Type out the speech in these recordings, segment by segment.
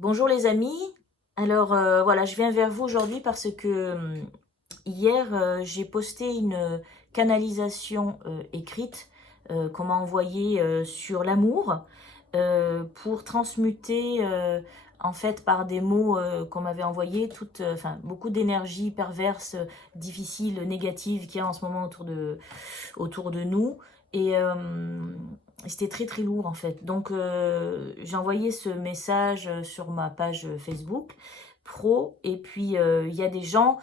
Bonjour les amis, alors voilà, je viens vers vous aujourd'hui parce que hier j'ai posté une canalisation écrite qu'on m'a envoyée sur l'amour pour transmuter en fait par des mots qu'on m'avait envoyés enfin, beaucoup d'énergie perverse, difficile, négative qu'il y a en ce moment autour de nous. Et c'était très très lourd en fait. Donc j'ai envoyé ce message sur ma page Facebook pro. Et puis il y a des gens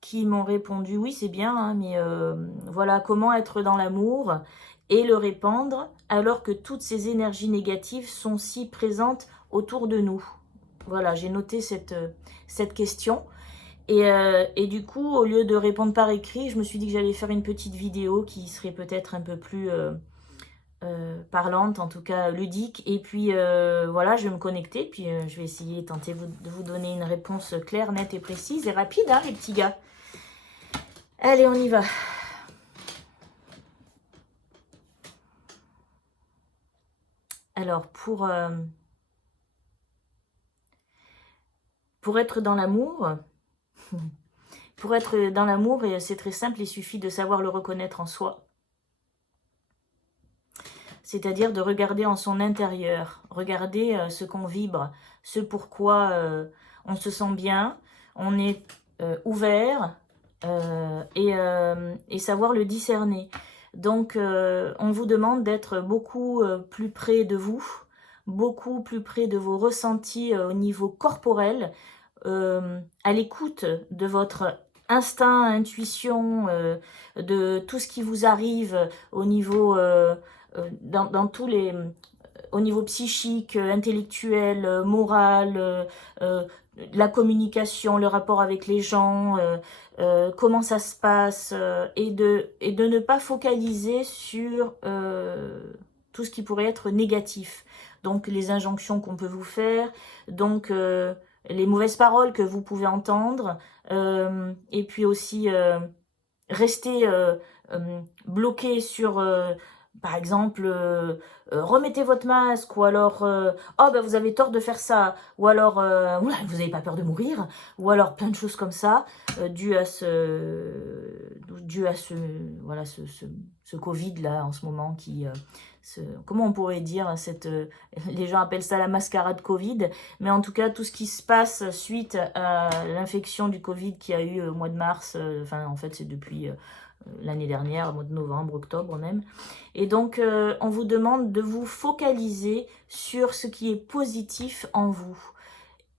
qui m'ont répondu oui c'est bien, hein, mais voilà comment être dans l'amour et le répandre alors que toutes ces énergies négatives sont si présentes autour de nous. Voilà, j'ai noté cette question. Et du coup, au lieu de répondre par écrit, je me suis dit que j'allais faire une petite vidéo qui serait peut-être un peu plus parlante, en tout cas ludique. Et puis voilà, je vais me connecter, puis je vais essayer de vous donner une réponse claire, nette et précise et rapide, hein, les petits gars. Allez, on y va. Alors, pour être dans l'amour, c'est très simple, il suffit de savoir le reconnaître en soi. C'est-à-dire de regarder en son intérieur, regarder ce qu'on vibre, ce pourquoi on se sent bien, on est ouvert et savoir le discerner. Donc on vous demande d'être beaucoup plus près de vous, beaucoup plus près de vos ressentis au niveau corporel, à l'écoute de votre instinct, intuition, de tout ce qui vous arrive au niveau dans tous les au niveau psychique, intellectuel, moral, la communication, le rapport avec les gens, comment ça se passe, et de ne pas focaliser sur tout ce qui pourrait être négatif. Donc les injonctions qu'on peut vous faire, donc les mauvaises paroles que vous pouvez entendre, et puis aussi rester bloqué sur par exemple, remettez votre masque, ou alors, oh ben vous avez tort de faire ça, ou alors, oula, vous n'avez pas peur de mourir, ou alors plein de choses comme ça, dû à voilà, ce Covid là en ce moment comment on pourrait dire, les gens appellent ça la mascarade Covid, mais en tout cas tout ce qui se passe suite à l'infection du Covid qui a eu au mois de mars, enfin en fait c'est depuis l'année dernière, au mois de novembre, octobre même. Et donc, on vous demande de vous focaliser sur ce qui est positif en vous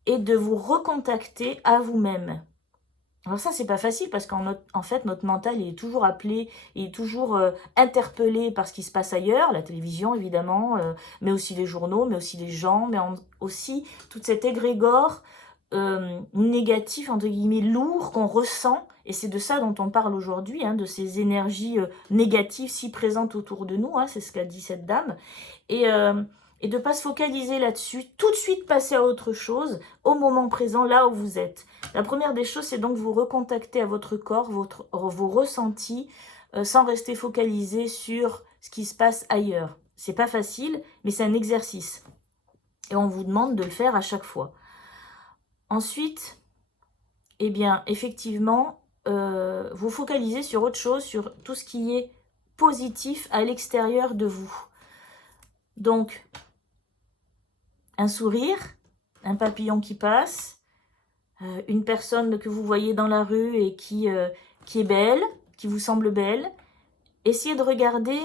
et de vous recontacter à vous-même. Alors ça, c'est pas facile parce qu'en fait, notre mental, il est toujours appelé, il est toujours interpellé par ce qui se passe ailleurs, la télévision évidemment, mais aussi les journaux, mais aussi les gens, mais aussi tout cet égrégore négatif, entre guillemets, lourd qu'on ressent. Et c'est de ça dont on parle aujourd'hui, hein, de ces énergies négatives si présentes autour de nous, hein, c'est ce qu'a dit cette dame. Et, euh, et de ne pas se focaliser là-dessus, tout de suite passer à autre chose, au moment présent, là où vous êtes. La première des choses, c'est donc vous recontacter à votre corps, vos ressentis, sans rester focalisé sur ce qui se passe ailleurs. C'est pas facile, mais c'est un exercice. Et on vous demande de le faire à chaque fois. Ensuite, eh bien, effectivement, vous focalisez sur autre chose, sur tout ce qui est positif à l'extérieur de vous. Donc, un sourire, un papillon qui passe, une personne que vous voyez dans la rue et qui est belle, qui vous semble belle. Essayez de regarder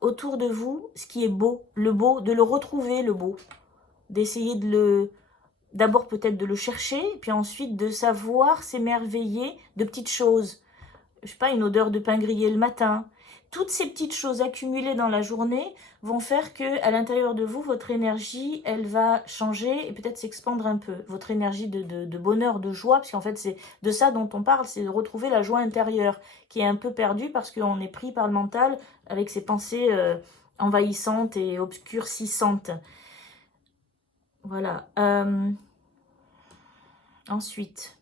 autour de vous ce qui est beau, de le retrouver le beau, d'essayer d'abord peut-être de le chercher, puis ensuite de savoir s'émerveiller de petites choses. Je sais pas, une odeur de pain grillé le matin. Toutes ces petites choses accumulées dans la journée vont faire que, à l'intérieur de vous, votre énergie, elle va changer et peut-être s'expandre un peu. Votre énergie de bonheur, de joie, parce qu'en fait, c'est de ça dont on parle, c'est de retrouver la joie intérieure, qui est un peu perdue parce qu'on est pris par le mental avec ses pensées envahissantes et obscurcissantes. Voilà. Ensuite,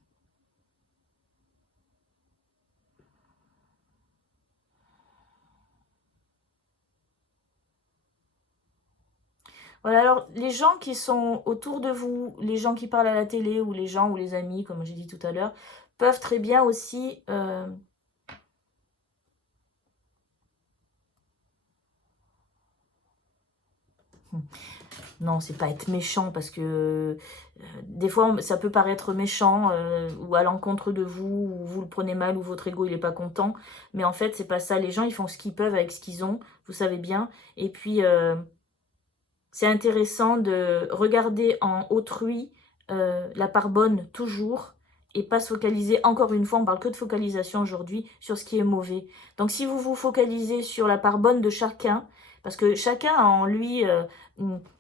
Voilà, alors les gens qui sont autour de vous, les gens qui parlent à la télé, ou les gens, ou les amis, comme j'ai dit tout à l'heure, peuvent très bien aussi... Non, c'est pas être méchant, parce que des fois, ça peut paraître méchant, ou à l'encontre de vous, ou vous le prenez mal, ou votre ego, il est pas content. Mais en fait, c'est pas ça. Les gens, ils font ce qu'ils peuvent avec ce qu'ils ont, vous savez bien. Et puis, c'est intéressant de regarder en autrui la part bonne, toujours, et pas se focaliser, encore une fois, on parle que de focalisation aujourd'hui, sur ce qui est mauvais. Donc si vous vous focalisez sur la part bonne de chacun, parce que chacun a en lui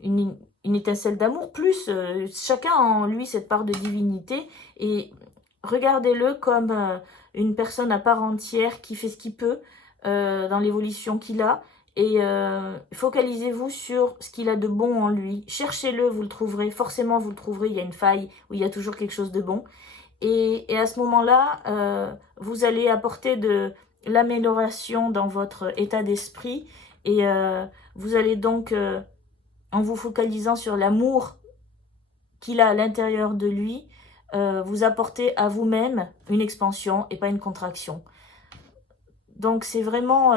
une étincelle d'amour, plus chacun a en lui cette part de divinité, et regardez-le comme une personne à part entière qui fait ce qu'il peut dans l'évolution qu'il a, et focalisez-vous sur ce qu'il a de bon en lui. Cherchez-le, vous le trouverez. Forcément, vous le trouverez. Il y a une faille où il y a toujours quelque chose de bon. Et à ce moment-là, vous allez apporter de l'amélioration dans votre état d'esprit. Et vous allez donc, en vous focalisant sur l'amour qu'il a à l'intérieur de lui, vous apporter à vous-même une expansion et pas une contraction. Donc c'est vraiment...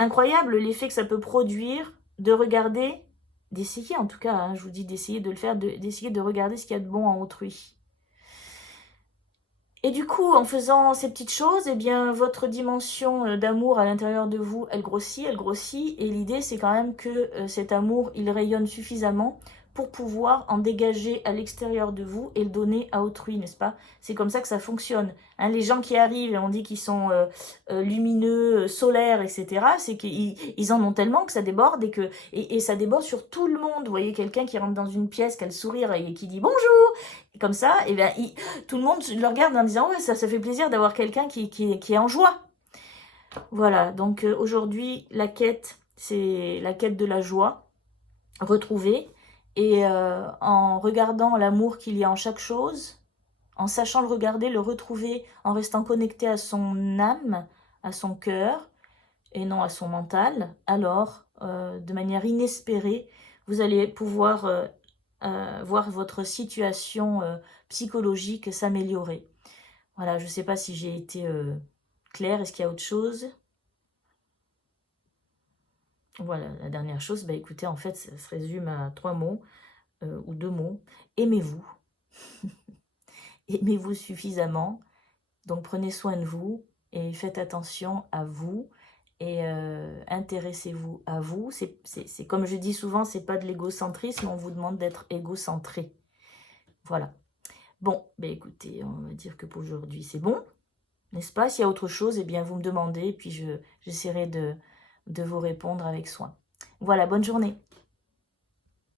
incroyable l'effet que ça peut produire de regarder, d'essayer en tout cas, hein, je vous dis d'essayer de le faire, d'essayer de regarder ce qu'il y a de bon en autrui. Et du coup, en faisant ces petites choses, eh bien, votre dimension d'amour à l'intérieur de vous, elle grossit, et l'idée, c'est quand même que cet amour, il rayonne suffisamment pour pouvoir en dégager à l'extérieur de vous et le donner à autrui, n'est-ce pas? C'est comme ça que ça fonctionne. Hein, les gens qui arrivent et on dit qu'ils sont lumineux, solaires, etc., c'est qu'ils en ont tellement que ça déborde, et ça déborde sur tout le monde. Vous voyez quelqu'un qui rentre dans une pièce, qui a le sourire et qui dit « Bonjour !» Comme ça, et bien, tout le monde le regarde en disant « Ouais, ça fait plaisir d'avoir quelqu'un qui est en joie. » Voilà, donc aujourd'hui, la quête, c'est la quête de la joie, retrouvée. Et en regardant l'amour qu'il y a en chaque chose, en sachant le regarder, le retrouver, en restant connecté à son âme, à son cœur, et non à son mental, alors, de manière inespérée, vous allez pouvoir voir votre situation psychologique s'améliorer. Voilà, je ne sais pas si j'ai été claire. Est-ce qu'il y a autre chose? Voilà, la dernière chose, bah écoutez, en fait, ça se résume à 3 mots, ou 2 mots. Aimez-vous. Aimez-vous suffisamment. Donc prenez soin de vous et faites attention à vous, et intéressez-vous à vous. C'est comme je dis souvent, c'est pas de l'égocentrisme, on vous demande d'être égocentré. Voilà. Bon, ben écoutez, on va dire que pour aujourd'hui c'est bon, n'est-ce pas? S'il y a autre chose, eh bien vous me demandez, et puis j'essaierai de vous répondre avec soin. Voilà, bonne journée.